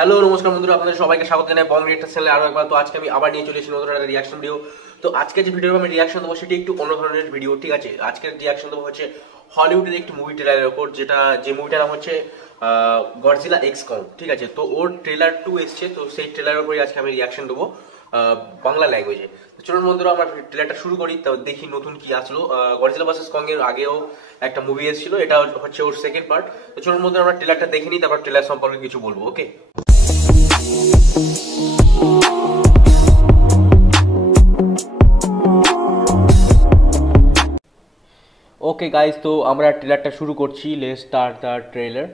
Hello নমস্কার বন্ধুরা, আপনাদের সবাইকে স্বাগত জানাই বং রিয়েক্টর চ্যানেলে আরো একবার। তো আজকে আমি আবার নিয়ে চলে এসেছি নতুন একটা রিয়াকশন ভিডিও। তো আজকে যে ভিডিও আমি রিয়াকশন দেবো সেটি একটু অন্য ধরনের ভিডিও, ঠিক আছে। আজকের রিয়াকশন দেবো হচ্ছে হলিউডের একটি মুভি ট্রেলারের ওপর, যে মুভিটার নাম হচ্ছে গডজিলা এক্স কং, ঠিক আছে। তো ওর ট্রেলার 2 এসছে, তো সেই ট্রেলারের উপরে আজকে আমি রিয়াকশন দেবো বাংলা ল্যাঙ্গুয়েজে। তো চলুন বন্ধুরা, আমরা ট্রেলারটা শুরু করি। তো দেখি নতুন কি আসলো। গডজিলা ভার্সেস কং এর আগেও একটা মুভি এসেছিল, এটা হচ্ছে ওর সেকেন্ড পার্ট। তো চলুন বন্ধুরা, আমরা ট্রেলারটা দেখে নিই, তারপর ট্রেলার সম্পর্কে কিছু বলবো। ওকে ওকে গাইজ, তো আমরা ট্রেলারটা শুরু করছি। Let's start the trailer.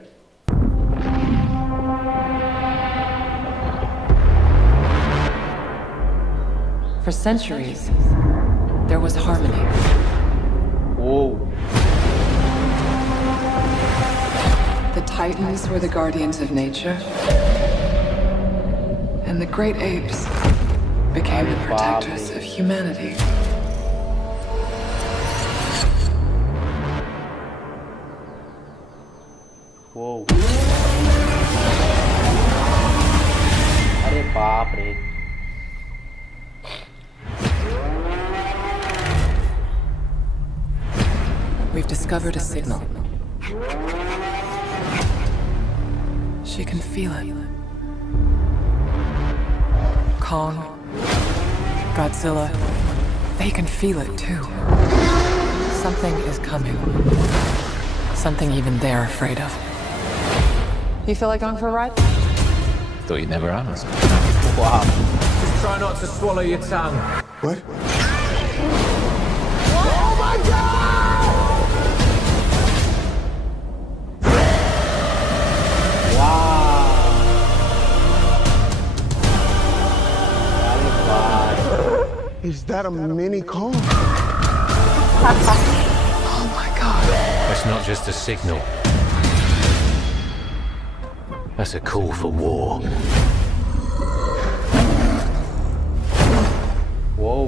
For centuries, there was harmony. Oh. The Titans were the guardians of nature, and the great apes became the protectors of humanity. Whoa. अरे बाप रे। We've discovered a signal. She can feel it. Kong, Godzilla, they can feel it too. Something is coming. Something even they're afraid of. You feel like going for a ride? Thought you'd never ask. Wow. Just try not to swallow your tongue. What? Oh my god! Is that a mini Kong? Oh my god. That's not just a signal. That's a call for war. Whoa.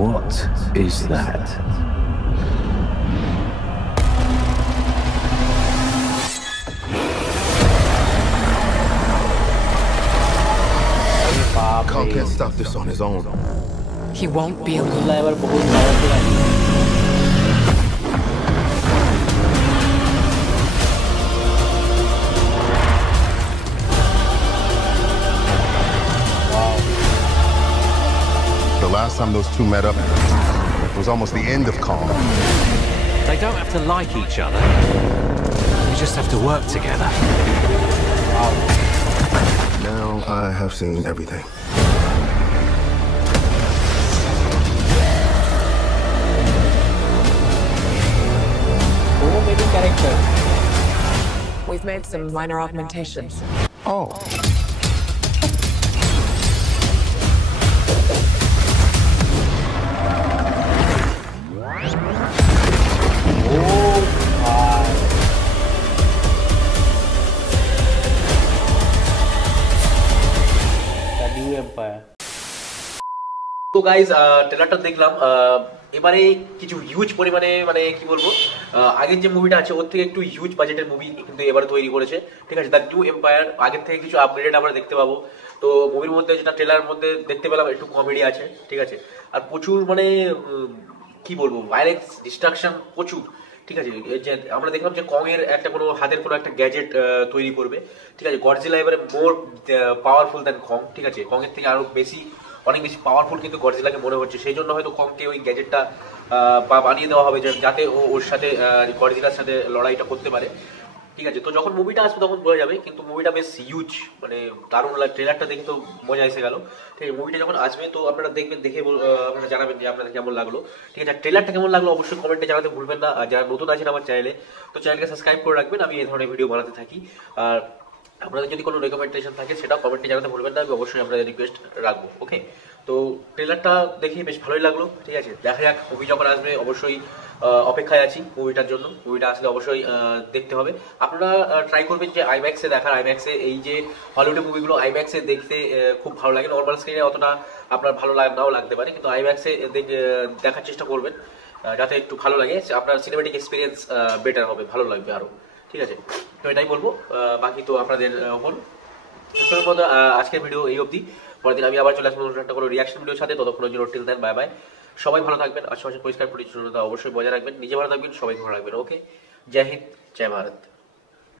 What is that? Kong can't stop this on his own. He won't be alone. Godzilla बहुत powerful है। The last time those two met up was almost the end of Kong. They don't have to like each other. We just have to work together. Now I have seen everything. दोनों main character। We've made some minor augmentations. Oh. তো guys, ট্রেলারটা দেখলাম। এবারে কিছু huge পরিমাণে, মানে কি বলবো, আগের যে মুভিটা আছে ওর থেকে একটু হিউজ বাজেটের মুভি কিন্তু এবারে তৈরি করেছে, ঠিক আছে। দ্য নিউ এম্পায়ার, আগের থেকে কিছু আপগ্রেড আমরা দেখতে পাবো। তো মুভির মধ্যে যেটা ট্রেলারের মধ্যে দেখতে পেলাম, একটু কমেডি আছে, ঠিক আছে। আর প্রচুর মানে কি বলবো, ভায়োলেন্স, ডিস্ট্রাকশন প্রচুর, ঠিক আছে। যে আমরা দেখলাম যে কং এর একটা কোনো হাতের কোনো একটা গ্যাজেট তৈরি করবে, ঠিক আছে। গডজিলা এবারে মোর পাওয়ারফুল দ্যান কং, ঠিক আছে। কং এর থেকে আরো অনেক বেশি পাওয়ারফুল কিন্তু গডজিলাকে মনে হচ্ছে। সেই জন্য হয়তো কংকে ওই গ্যাজেটটা বানিয়ে দেওয়া হবে, যাতে ও ওর সাথে গডজিলার সাথে লড়াইটা করতে পারে, ঠিক আছে। তো যখন মুভিটা আসবে তখন বোঝা যাবে, কিন্তু মুভিটা বেশ হিউজ, মানে দারুণ লাগে। ট্রেলারটা দেখে তো মজা এসে গেল, ঠিক আছে। মুভিটা যখন আসবে তো আপনারা দেখবেন, দেখে আপনারা জানাবেন যে আপনাদের কেমন লাগলো, ঠিক আছে। ট্রেলারটা কেমন লাগলো অবশ্যই কমেন্টে জানাতে ভুলবেন না। আর যারা নতুন আছেন আমার চ্যানেলে, তো চ্যানেলকে সাবস্ক্রাইব করে রাখবেন, আমি এই ধরনের ভিডিও বানাতে থাকি। আর আপনাদের যদি কোনো রেকমেন্ডেশন থাকে সেটাও কমেন্টে জানাতে ভুলবেন না, আমি অবশ্যই আপনাদের রিকোয়েস্ট রাখবো। ওকে, তো ট্রেলারটা দেখে বেশ ভালোই লাগলো, ঠিক আছে। দেখা যাক মুভি যখন আসবে, অবশ্যই অপেক্ষায় আছি মুভিটার জন্য। মুভিটা আসলে অবশ্যই দেখতে হবে। আপনারা ট্রাই করবেন যে আইম্যাক্সে দেখার। আইম্যাক্সে এই যে হলিউডের মুভিগুলো আইম্যাক্সে দেখতে খুব ভালো লাগে, নর্মাল স্ক্রিনে অতটা আপনার ভালো নাও লাগতে পারে, কিন্তু আইম্যাক্সে দেখার চেষ্টা করবেন যাতে একটু ভালো লাগে, আপনার সিনেমেটিক এক্সপিরিয়েন্স বেটার হবে, ভালো লাগবে আরো। ঠিক আছে, তো এটাই বলবো, বাকি তো আপনাদের ওপর। আজকের ভিডিও এই অবধি, পরের দিন আমি আবার চলে আসবো একটা কোনো রিয়াকশন ভিডিওর সাথে। ততক্ষণের জন্য টিল দেন, বাই বাই। সবাই ভালো থাকবেন, আশেপাশে পরিষ্কার পরিচ্ছন্নতা অবশ্যই বজায় রাখবেন, নিজে ভালো থাকবেন, সবাই ভালো রাখবেন। ওকে, জয় হিন্দ, জয় ভারত।